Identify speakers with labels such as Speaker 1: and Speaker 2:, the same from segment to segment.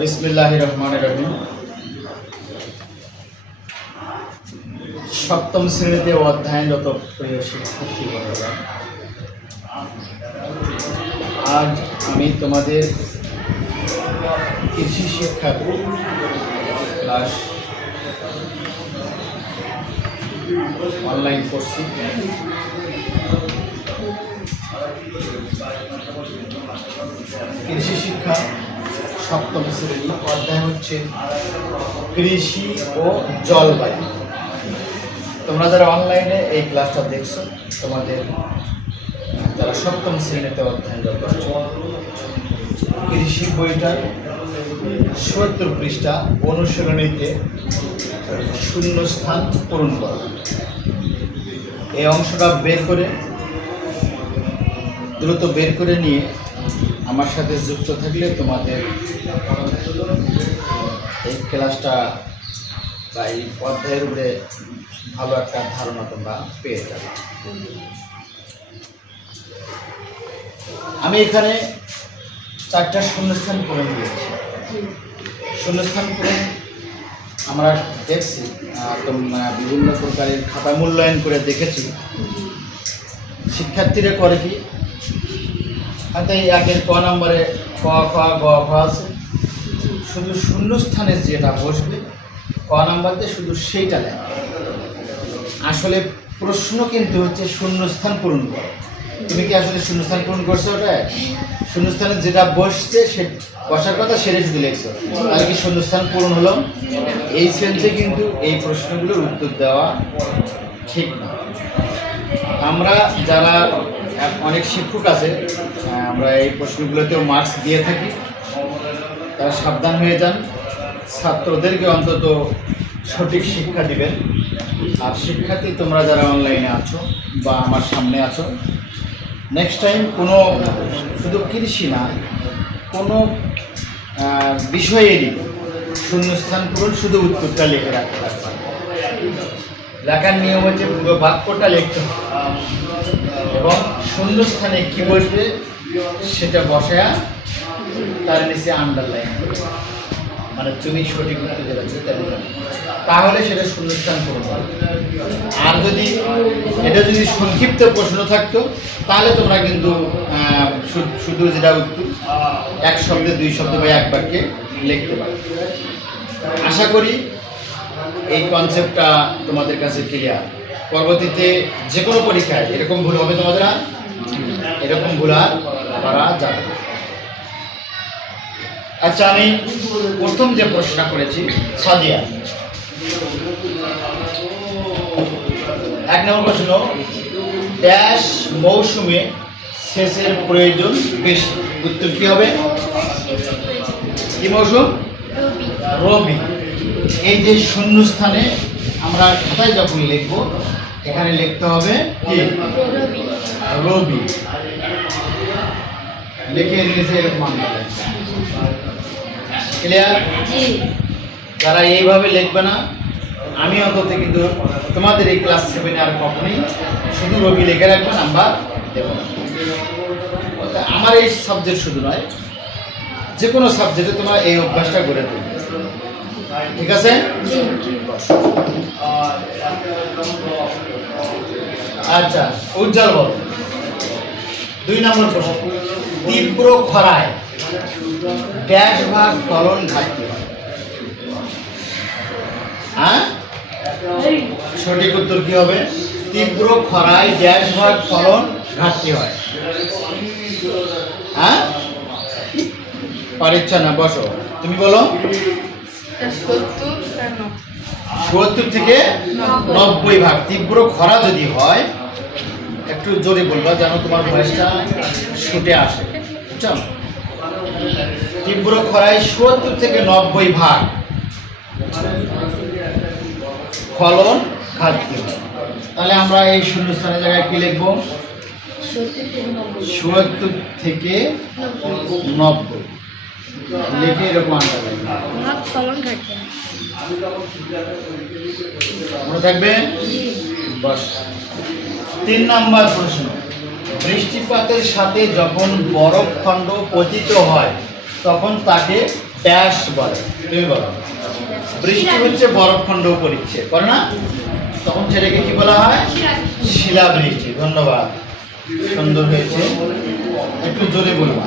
Speaker 1: বিসমিল্লাহ রহমান রহিম। সপ্তম শ্রেণীতে অধ্যয়নরত প্রিয় শিক্ষার্থী বন্ধুরা, আজ আমি তোমাদের কৃষি শিক্ষা ক্লাস অনলাইন করছি। কৃষি শিক্ষা সপ্তম শ্রেণি, অধ্যায় হচ্ছে কৃষি ও জলবায়ু। তোমরা যারা অনলাইনে এই ক্লাসটা দেখছ, তোমাদের যারা সপ্তম শ্রেণীতে অধ্যয়ন করছ কৃষি বইটার সত্তর পৃষ্ঠা অনুশীলনীতে শূন্যস্থান পূরণ করা। এই অংশটা বের করে, দ্রুত বের করে নিয়ে আমার সাথে যুক্ত থাকলে তোমাদের এই ক্লাসটা বা এই অধ্যায়ের উপরে ভালো একটা ধারণা তোমরা পেয়ে যাবে। আমি এখানে চারটা শূন্যস্থান পূরণ দিয়েছি শূন্যস্থান পূরণ আমরা দেখছি বিভিন্ন প্রকারের খাতা মূল্যায়ন করে দেখেছি। শিক্ষার্থীরা করে কি? হাতে একের ক নম্বরে ক, খ, গ ঘ আছে। শুধু শূন্যস্থানে যেটা বসবে, ক নাম্বার দিয়ে শুধু সেইটা লেখা। আসলে প্রশ্ন কিন্তু হচ্ছে শূন্যস্থান পূরণ করো। তুমি কি আসলে শূন্যস্থান পূরণ করছ ওটা? শূন্যস্থানে যেটা বসছে সে বসার কথা সেটাই শুধু লিখছো। তাহলে কি শূন্যস্থান পূরণ হলো? এই সেন্সে কিন্তু এই প্রশ্নগুলোর উত্তর দেওয়া ঠিক না। আমরা যারা অনেক শিক্ষক আছে আমরা এই প্রশ্নগুলোতেও মার্কস দিয়ে থাকি। তারা সাবধান হয়ে যান। ছাত্রদেরকে অন্তত সঠিক শিক্ষা দিবেন। আর শিক্ষার্থী, তোমরা যারা অনলাইনে আছো বা আমার সামনে আছো নেক্সট টাইম কোনো শুধু কৃষি না, কোনো বিষয়েরই শূন্যস্থান পূরণ শুধু উত্তরটা লিখে রাখতে পারবে লেখার নিয়ম হচ্ছে পুরো বাক্যটা লিখতে হবে। এবং শূন্যস্থানে কি বসবে সেটা বসায়া তার নিচে আন্ডারলাইন মানে তুমি সঠিক উত্তর যেটা তাহলে সেটা শূন্যস্থান পূরণ হবে। আর যদি এটা যদি সংক্ষিপ্ত প্রশ্ন থাকতো, তাহলে তোমরা কিন্তু শুধু যেটা উত্তর, এক শব্দে, দুই শব্দ বা এক বাক্যে লিখতে পারো। আশা করি এই কনসেপ্টটা তোমাদের কাছে ক্লিয়ার পরবর্তীতে যে কোনো পরীক্ষায় এরকম ভুল হবে তোমাদের আর? এরকম ভুল আর করা যাবে আচ্ছা আমি প্রথম যে প্রশ্নটা করেছি সাদিয়া এক নম্বর প্রশ্ন ড্যাশ মৌসুমে সেচের প্রয়োজন বেশি। উত্তর কি হবে? কি মৌসুম? রবি। এই যে শূন্যস্থানে আমরা খাতায় যখন লিখব এখানে লিখতে হবে কি? রবি। লিখে নিয়েছে এরকম ক্লিয়ার যারা এইভাবে লিখবে না আমি অন্তত কিন্তু তোমাদের এই ক্লাস সেভেনে আর কখনোই শুধু রবি লিখে রাখবে নাম্বার দেব আমার এই সাবজেক্ট শুধু নয় যে কোনো সাবজেক্টে তোমার এই অভ্যাসটা গড়ে তুলবে। ঠিক আছে? আচ্ছা উজ্জ্বল বল। দুই নম্বর প্রশ্ন। তীব্র খরায় ড্যাশ ভাগ ফলন ঘাটতি হয়। সঠিক উত্তর কি হবে? তীব্র খরায় ড্যাশ ভাগ ফলন ঘাটতি হয়। হ্যাঁ? পারিচ্ছা না বসো। তুমি বলো। সত্তর থেকে নব্বই। ভাগ। তীব্র খরা যদি হয় একটু জোরে বলবা যেন তোমার ভয়েসটা শুটে আসে। বুঝছ? তীব্র খরায় সত্তর থেকে নব্বই ভাগ ফলন ঘাটতি। তাহলে আমরা এই শূন্যস্থানের জায়গায় কি লিখব? সত্তর থেকে নব্বই। লিখে এরকম আন্ডারলাইন মনে থাকবে? বস। তিন নাম্বার প্রশ্ন। বৃষ্টিপাতের সাথে যখন বরফ খণ্ড পতিত হয় তখন তাকে ড্যাশ বলে। তুমি বলো। বৃষ্টি হচ্ছে বরফখণ্ড পরিচ্ছে করে না? তখন সেটাকে কি বলা হয়? শিলা বৃষ্টি ধন্যবাদ। সুন্দর হয়েছে। একটু জোরে বলবা।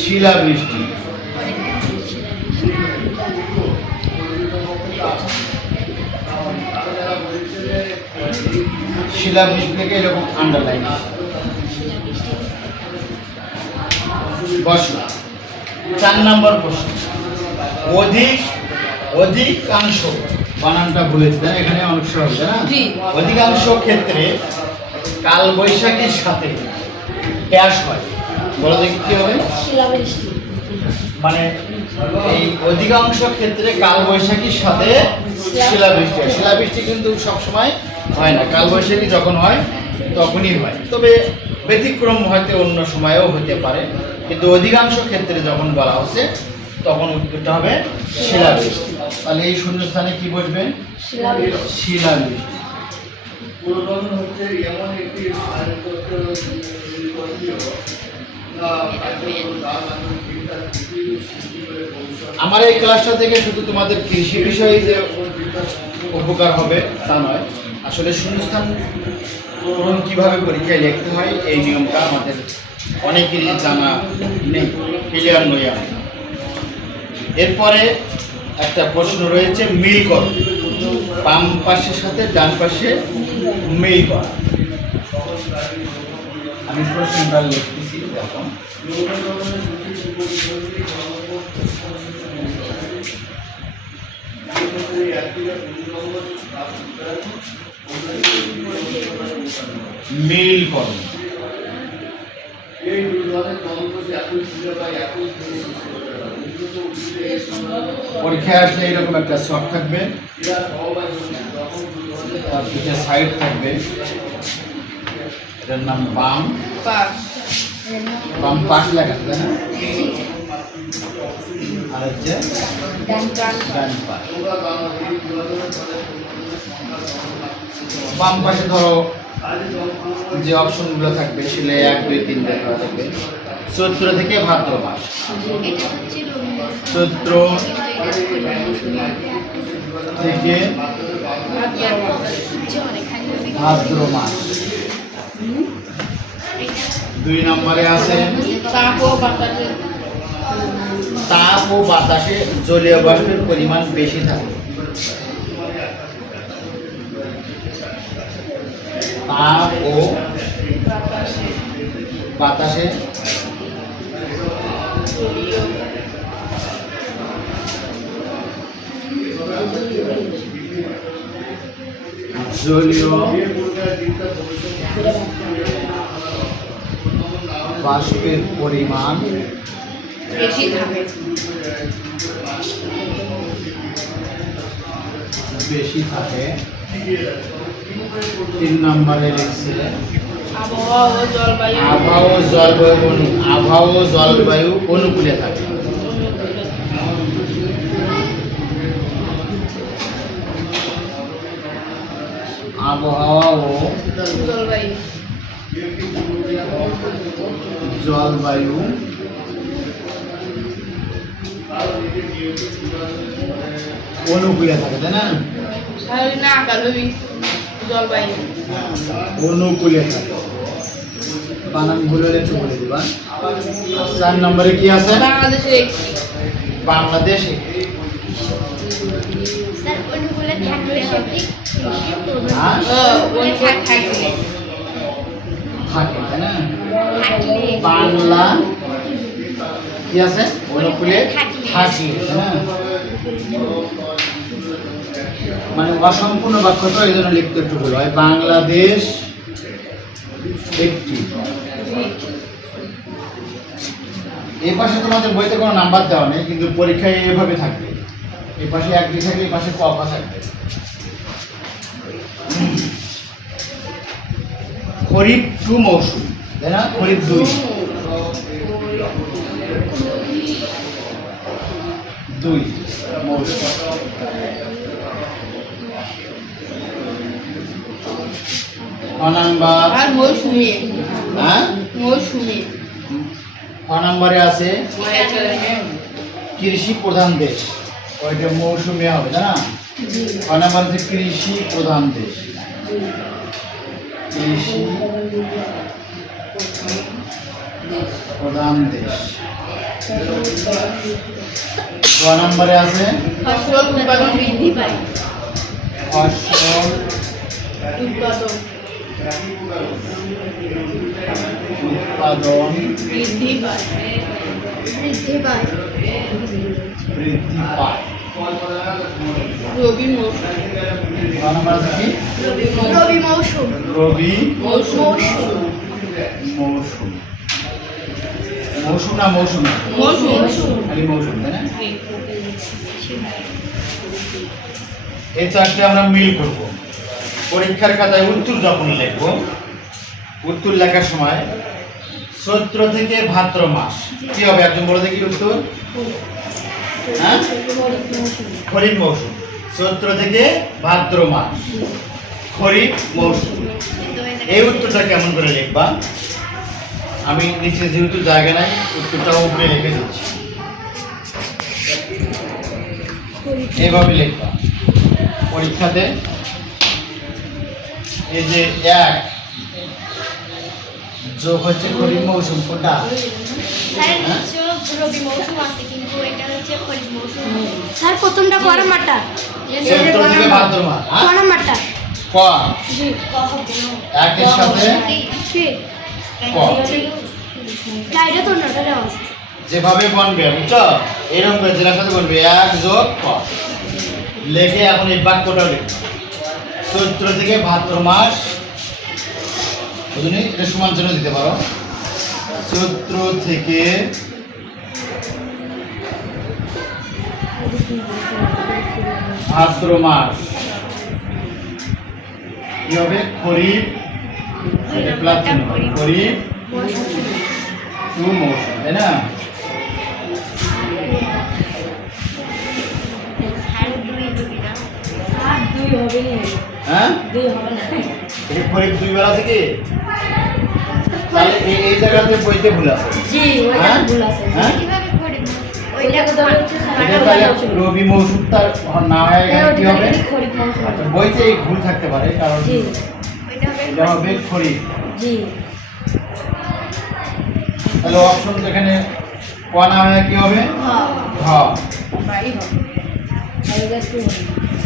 Speaker 1: শিলাবৃষ্টি শিলাবৃষ্টিকে এরকম আন্ডারলাইন বসো। চার নম্বর প্রশ্ন। অধিক অধিকাংশ বানানটা ভুলেছি তাই এখানে অংশ তাই না? অধিকাংশ ক্ষেত্রে কাল বৈশাখীর সাথে ড্যাশ হয়। বলো দেখি কি হবে। মানে এই অধিকাংশ ক্ষেত্রে কাল বৈশাখীর সাথে শিলাবৃষ্টি। হয়। শিলাবৃষ্টি কিন্তু সবসময় হয় না। কাল বৈশাখী যখন হয় তখনই হয়। তবে ব্যতিক্রম হয়তো অন্য সময়েও হতে পারে। কিন্তু অধিকাংশ ক্ষেত্রে যখন বলা হচ্ছে তখন উত্তরটা হবে শিলাবৃষ্টি। তাহলে এই শূন্যস্থানে কি বসবে?
Speaker 2: শিলাবৃষ্টি।
Speaker 1: শিলাবৃষ্টি। আমার এই ক্লাসটা থেকে শুধু তোমাদের কৃষি বিষয়ে যে উপকার হবে তা নয়, আসলে শূন্যস্থান পূরণ কীভাবে পরীক্ষায় লিখতে হয় এই নিয়মটা আমাদের অনেকেরই জানা নেই ক্লিয়ার নই এরপরে একটা প্রশ্ন রয়েছে, মিল কর বাম পাশের সাথে ডান পাশে মিল করা আমি প্রশ্নটা লিখতেছি দেখো মিল করো পরীক্ষায় আসলে এরকম একটা শখ থাকবে। তার পিঠে সাইড থাকবে। এটার নাম বাম।
Speaker 3: পাস
Speaker 1: বাম পাশ লেখা তাই না? আর হচ্ছে বাম পাশে ধরো যে অপশনগুলো থাকবে সেগুলো এক দুই তিন দেখা থাকবে। চৈত্র থেকে ভাদ্র মাস। চৈত্র থেকে ভাদ্র মাস। দুই নম্বরে আছে।
Speaker 3: তাপ ও বাতাসে।
Speaker 1: তাপ ও বাতাসে জলীয় বাষ্পের পরিমাণ বেশি থাকে। তাপ ও
Speaker 3: বাতাসে জলীয়
Speaker 1: বাষ্পের পরিমাণ।
Speaker 3: বেশি থাকে।
Speaker 1: বেশি থাকে। তিন নম্বরে লিখছিলেন
Speaker 3: আবহাওয়া ও জলবায়ু।
Speaker 1: আবহাওয়া জলবায়ু অনু- আবহাওয়া জলবায়ু অনুকূলে থাকে। আবহাওয়া ও
Speaker 3: জলবায়ু।
Speaker 1: জলবায়ু। অনুকূলে থাকে তাই না? অনুকূলে থাকে। বানানগুলো একটু বলে দিবা। চার নম্বরে কি আছে?
Speaker 3: বাংলাদেশের একটি।
Speaker 1: বাংলাদেশ। হ্যাঁ? থাকে তাই না? বাংলা কি আছে? অনুকূলে থাকি তাই মানে অসম্পূর্ণ বাক্য তো এই জন্য লিখতে একটু ভুল হয়। বাংলাদেশ একটি। এই পাশে তোমাদের বইতে কোনো নাম্বার দেওয়া নেই কিন্তু পরীক্ষায় এভাবে থাকবে। এই পাশে এক দুই থাকবে এই পাশে ক থাকবে। খরিফ টু মৌসুম। তাই না? খরিফ দুই। দুই। মৌসুম
Speaker 3: আর মৌসুমি।
Speaker 1: হ্যাঁ?
Speaker 3: মৌসুমি।
Speaker 1: ক নাম্বারে আছে? কৃষি প্রধান দেশ। ওইটা মৌসুমি হবে তাই না? ক নাম্বার হচ্ছে কৃষি প্রধান দেশ। কৃষি প্রধান দেশ। ক নম্বরে আছে?
Speaker 3: ফসল উৎপাদন বৃদ্ধি পায়।
Speaker 1: ফসল
Speaker 3: উৎপাদন
Speaker 1: উৎপাদন
Speaker 3: বৃদ্ধি পায়।
Speaker 2: বৃদ্ধি পায়।
Speaker 1: বৃদ্ধি পায়।
Speaker 3: রবি মৌসুম। রবি মৌসুম।
Speaker 2: রবি মৌসুম।
Speaker 1: রবি
Speaker 3: মৌসুম।
Speaker 1: মৌসুম না মৌসুম।
Speaker 3: মৌসুম।
Speaker 1: খালি মৌসুম তাই না? এই চারটে আমরা মিল করব। পরীক্ষার খাতায় উত্তর যখন লিখব উত্তর লেখার সময় চৈত্র থেকে ভাদ্র মাস। কি হবে? একজন বলে দেখি উত্তর। হ্যাঁ? খরিফ মৌসুম। চৈত্র থেকে ভাদ্র মাস। খরিফ মৌসুম। এই উত্তরটা কেমন করে লিখবা? আমি নিচে যেহেতু জায়গা নাই উত্তরটা উপরে লিখে দিচ্ছি। এইভাবে লিখবা। পরীক্ষাতে এই যে এক যোগ হচ্ছে খরিফ মৌসুম কোনটা?
Speaker 2: স্যার হচ্ছে রবি মৌসুম আছে কিন্তু এটা হচ্ছে খরিফ মৌসুম। স্যার প্রথমটা করা মাটা? করা মাটা
Speaker 1: একের সাথে? যেভাবে বনবে, বুঝছ? এরকম করে জেলার সাথে বলবে এক যোগ ক। লেখে এখন এই বাক্যটা লিখবে চৈত্র থেকে ভাদ্র মাস। বুঝলি? এটা সমান দিতে পারো। চৈত্র থেকে ভাদ্র মাস। কি হবে খরিফ প্লাস খরিফ। টু মৌসুম তাই না? হ্যাঁ? এই খরিফ দুই বেলা থেকে তাহলে এই এই জায়গাতে বইতে ভুল আছে। হ্যাঁ? হ্যাঁ? রবি মৌসুম তার না হয়ে গেলে কি হবে? আচ্ছা বইতে এই ভুল থাকতে পারে কারণ এটা হবে খরিফ তাহলে অপশন যেখানে ক না হয়ে কি হবে? ঘ।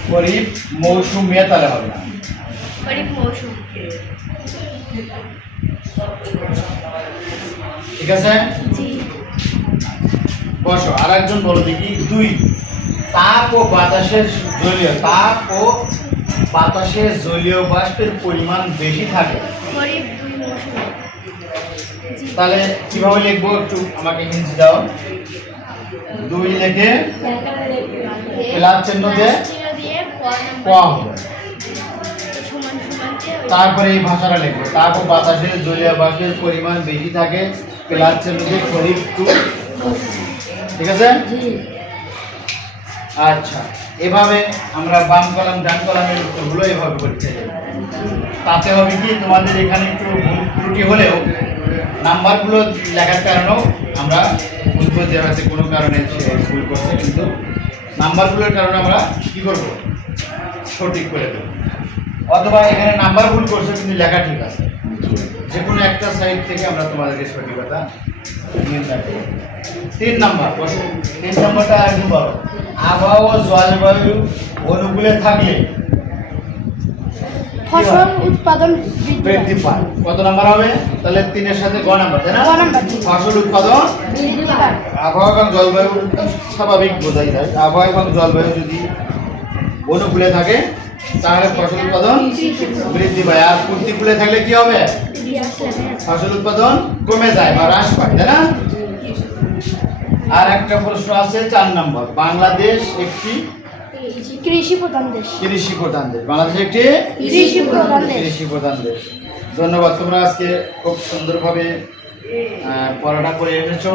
Speaker 1: খরিফ মৌসুম মেয়ে তাহলে হবে না।
Speaker 2: খরিফ মৌসুম।
Speaker 1: ঠিক আছে?
Speaker 2: জি।
Speaker 1: বসো আর একজন বলো দেখি দুই। তাপ ও বাতাসের জলীয় তাপ ও বাতাসের জলীয় বাষ্পের পরিমাণ বেশি থাকে। তাহলে কীভাবে লিখব একটু আমাকে হিন্স দাও? দুই লেখে প্লাস চিহ্ন দিয়ে
Speaker 2: চিহ্ন দিয়ে ক
Speaker 1: ক
Speaker 2: নাম্বার
Speaker 1: হবে।
Speaker 2: সমান সমান দিয়ে ওই-
Speaker 1: তারপরে এই ভাষাটা লিখব। তাপ ও বাতাসের জলীয় বাষ্পের পরিমাণ বেশি থাকে প্লাস চিহ্ন দিয়ে খরিফ টু ঠিক আছে? আচ্ছা এভাবে আমরা বাম কলাম, ডান কলামের উত্তরগুলো এভাবে দেব। তাতে হবে কি, তোমাদের এখানে একটু ত্রুটি হলেও নাম্বারগুলো লেখার কারণেও আমরা বুঝব যে হয়তো কোনো কারণে সে ভুল করছে, কিন্তু নাম্বারগুলোর কারণে আমরা কী করব? সঠিক করে দেবো। অথবা এখানে নাম্বার ভুল করছে, কিন্তু লেখা ঠিক আছে। যে কোনো একটা সাইড থেকে আমরা তোমাদেরকে সঠিকতা নির্ণয় করব তিন নাম্বার তিন নাম্বারটা আবহাওয়া জলবায়ু অনুকূলে থাকলে
Speaker 2: ফসল উৎপাদন
Speaker 1: বৃদ্ধি পায়। কত নাম্বার হবে? তাহলে তিনের সাথে গ নাম্বার তাই না। ফসল উৎপাদন আবহাওয়া এবং জলবায়ু স্বাভাবিক বোঝাই যায়। আবহাওয়া এবং জলবায়ু যদি অনুকূলে থাকে তাহলে ফসল উৎপাদন বৃদ্ধি পায়। আর প্রতিকূলে থাকলে কি হবে? ফসল উৎপাদন কমে যায় বা হ্রাস পায় তাই না? আর একটা প্রশ্ন আছে চার নম্বর। বাংলাদেশ একটি
Speaker 2: কৃষি প্রধান দেশ।
Speaker 1: কৃষি প্রধান দেশ। বাংলাদেশ একটি
Speaker 2: কৃষি প্রধান দেশ।
Speaker 1: কৃষি প্রধান দেশ। ধন্যবাদ তোমরা আজকে খুব সুন্দরভাবে পড়াটা করে এনেছো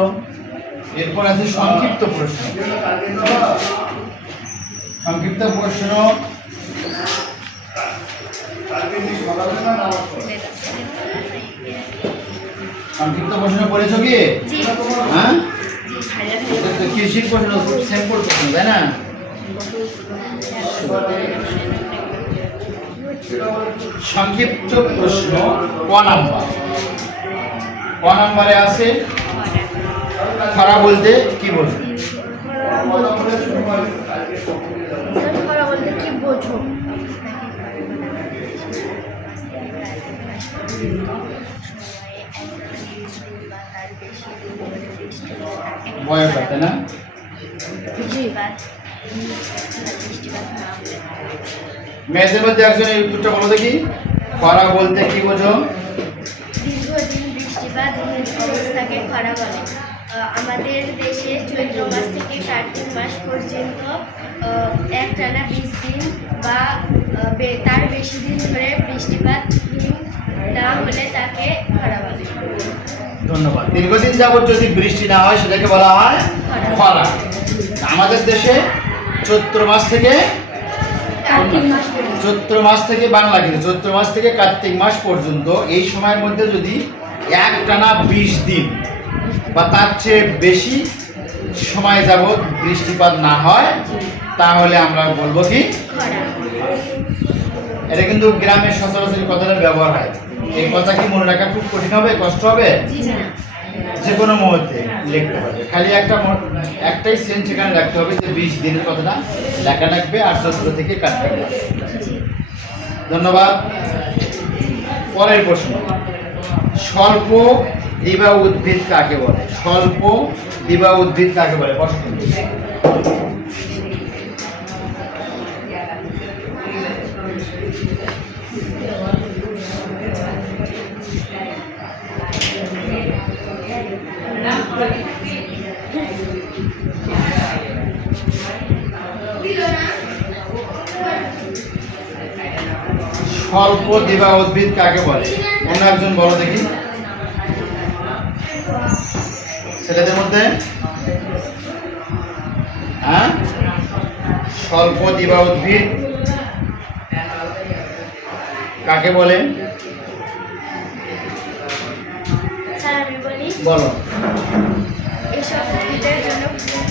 Speaker 1: এরপর আছে সংক্ষিপ্ত প্রশ্ন। সংক্ষিপ্ত প্রশ্ন সংক্ষিপ্ত প্রশ্ন পড়েছো কি হ্যাঁ? কৃষির প্রশ্ন খুব সিম্পল প্রশ্ন তাই না? সংক্ষিপ্ত প্রশ্ন ক নাম্বার? ক নাম্বারে আছে খরা বলতে কি
Speaker 2: কি বোঝো
Speaker 1: না? মেয়েদের মধ্যে একজন এই উত্তরটা বলো দেখি। খরা বলতে কি বোঝো?
Speaker 2: দীর্ঘদিন বৃষ্টিপাতহীন অবস্থাকে খরা বলে। আমাদের দেশে চৈত্র মাস থেকে কার্তিক মাস পর্যন্ত একটানা বিশ দিন বা তার বেশি দিন ধরে বৃষ্টিপাতহীন না হলে তাকে খরা বলে
Speaker 1: ধন্যবাদ। দীর্ঘদিন যাবত যদি বৃষ্টি না হয় সেটাকে বলা হয় খরা। আমাদের দেশে চৈত্র মাস থেকে। চৈত্র মাস থেকে বাংলা কিন্তু চৈত্র মাস থেকে কার্তিক মাস পর্যন্ত এই সময়ের মধ্যে যদি এক টানা বিশ দিন বা তার চেয়ে বেশি সময় যাবৎ বৃষ্টিপাত না হয় তাহলে আমরা বলব কি? এটা কিন্তু গ্রামের সচরাচর কথাটা ব্যবহার হয়। এই কথা কি মনে রাখা খুব কঠিন হবে? কষ্ট হবে? যে কোনো মুহূর্তে লিখতে হবে। খালি একটা একটাই সেন্স এখানে রাখতে হবে যে বিশ দিনের কথাটা লেখা লাগবে আর চৈত্র থেকে কাটতে হবে ধন্যবাদ। পরের প্রশ্ন। স্বল্প দিবা উদ্ভিদ কাকে বলে? স্বল্প দিবা উদ্ভিদ কাকে বলে? প্রশ্ন। স্বল্প দিবা উদ্ভিদ কাকে বলে? অন্য একজন বলো দেখি। ছেলেদের মধ্যে? হ্যাঁ? স্বল্প দিবা উদ্ভিদ কাকে বলে?
Speaker 2: বলি। এসব উদ্ভিদের জন্য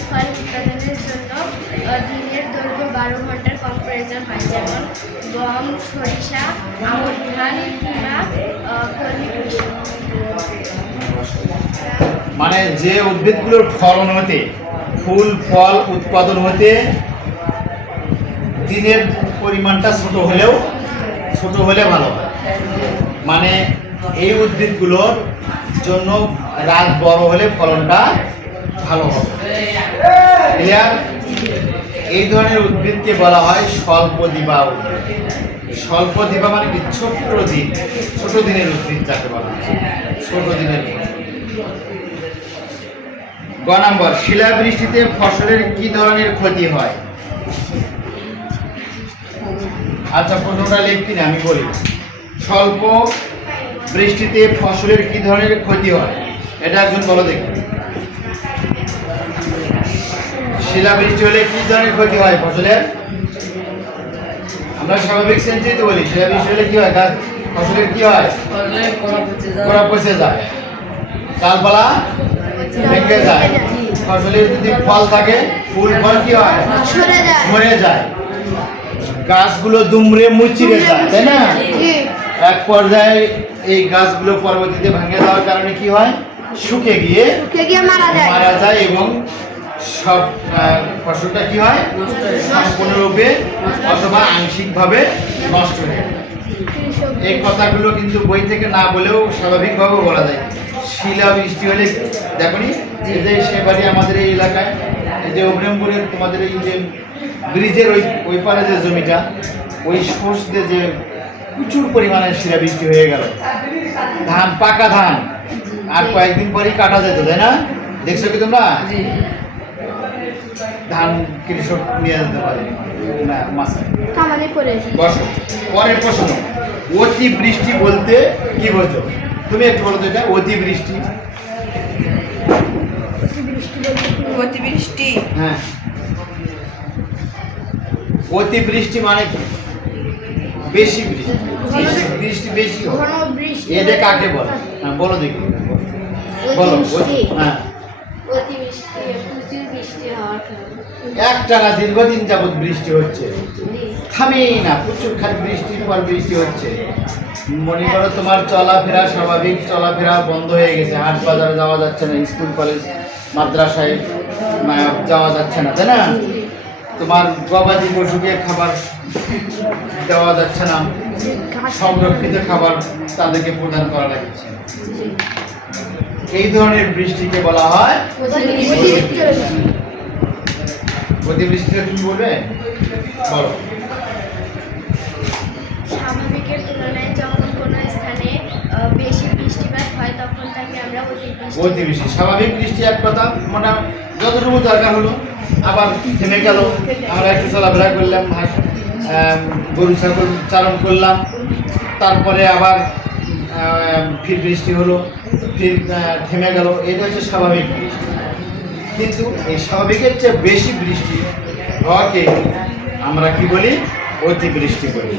Speaker 2: ফল উৎপাদনের জন্য দিনের দৈর্ঘ্য বারো ঘণ্টার কম হয় যেমন গম, সরিষা আমন ধান কিংবা।
Speaker 1: মানে যে উদ্ভিদগুলোর ফলন হতে ফুল, ফল উৎপাদন হতে দিনের পরিমাণটা ছোট হলেও, ছোট হলে ভালো মানে এই উদ্ভিদগুলোর জন্য রাত বড় হলে ফলনটা ভালো হবে। ক্লিয়ার এই ধরনের উদ্ভিদকে বলা হয় স্বল্প দিবা স্বল্প দিবা মানে কি? ছোট্ট দিন। ছোট দিনের উদ্ভিদ যাকে বলা হয়। ছোট দিনের। গ নম্বর, শিলাবৃষ্টিতে ফসলের কি ধরনের ক্ষতি হয়? আচ্ছা প্রশ্নটা লিখবি না আমি বলি। স্বল্প বৃষ্টিতে ফসলের কি ধরনের ক্ষতি হয়? এটা একজন বলো দেখি। শিলাবৃষ্টি হলে কি ধরনের ক্ষতি হয় ফসলের? আমরা স্বাভাবিক সেন্সেই তো বলি শিলাবৃষ্টি হলে কি হয়? গাছ ফসলের কি হয়? গোড়া পচে যায়। ডালপালা ভেঙে যায়। ফসলের যদি ফল থাকে ফুল ফল কি হয়? মরে যায়। গাছগুলো দুমড়ে মুচিরে যায় তাই না? এক পর্যায়ে এই গাছগুলো পরবর্তীতে ভেঙে যাওয়ার কারণে কি হয়? শুকে গিয়ে
Speaker 2: মারা যায়
Speaker 1: এবং সব ফসলটা কি হয়? সম্পূর্ণরূপে অথবা আংশিকভাবে নষ্ট হয়ে এই কথাগুলো কিন্তু বই থেকে না বলেও স্বাভাবিকভাবে বলা যায়। শিলা বৃষ্টি হলে, দেখনি? এই যে সেবারে আমাদের এই এলাকায়, এই যে অভিরামপুরের তোমাদের এই যে ব্রিজের ওই ওই পারে যে জমিটা, ওই দিয়ে যে প্রচুর পরিমাণে শিলা বৃষ্টি হয়ে গেল। ধান, পাকা ধান। আর কয়েকদিন পরেই কাটা যেত, তাই না? দেখছ কি তোমরা? ধান কৃষক নিয়ে যেতে পারে না মাসায় বসো। পরের প্রশ্ন অতি বৃষ্টি বলতে কি বোঝো? তুমি একটু বলো তো এটা অতি বৃষ্টি
Speaker 3: অতিবৃষ্টি।
Speaker 1: হ্যাঁ। অতি বৃষ্টি মানে কি? বেশি বৃষ্টি। বৃষ্টি বেশি এটা কাকে বলে? হ্যাঁ বলো দেখি। বলো
Speaker 2: অতিবৃষ্টি।
Speaker 1: হ্যাঁ।
Speaker 2: অতিবৃষ্টি প্রচুর বৃষ্টি হওয়ার
Speaker 1: একটানা দীর্ঘদিন যাবৎ বৃষ্টি হচ্ছে। থামেই না প্রচুর খালি বৃষ্টির পর বৃষ্টি হচ্ছে। মনে করো তোমার চলাফেরা স্বাভাবিক, চলাফেরা বন্ধ হয়ে গেছে। হাট বাজারে যাওয়া যাচ্ছে না, স্কুল, কলেজ, মাদ্রাসায় যাওয়া যাচ্ছে না, তাই না? তোমার গবাদি পশুকে খাবার দেওয়া যাচ্ছে না। সংরক্ষিত খাবার তাদেরকে প্রদান করা লাগছে। এই ধরনের বৃষ্টিকে বলা হয় অতিবৃষ্টিতে তুমি বলবে? বলো।
Speaker 2: স্বাভাবিকের তুলনায় যখন কোনো স্থানে বেশি বৃষ্টিপাত হয় তখন তাকে আমরা অতিবৃষ্টি
Speaker 1: অতিবৃষ্টি। স্বাভাবিক বৃষ্টি এক কথা মানে যতটুকু দরকার হলো আবার থেমে গেল। আমরা একটু চলাফেরা করলাম গরু ছাগল চারণ করলাম। তারপরে আবার ফির বৃষ্টি হলো ফির থেমে গেল। এটা হচ্ছে স্বাভাবিক বৃষ্টি। কিন্তু এই স্বাভাবিকের চেয়ে বেশি বৃষ্টি হওয়াকে আমরা কি বলি? অতিবৃষ্টি বলি।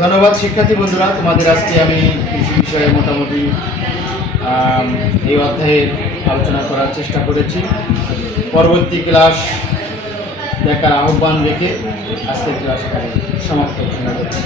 Speaker 1: ধন্যবাদ শিক্ষার্থী বন্ধুরা, তোমাদের আজকে আমি কৃষি বিষয়ে মোটামুটি এই অধ্যায়ে আলোচনা করার চেষ্টা করেছি। পরবর্তী ক্লাস দেখার আহ্বান রেখে আজকের ক্লাস সমাপ্ত ঘোষণা করছি।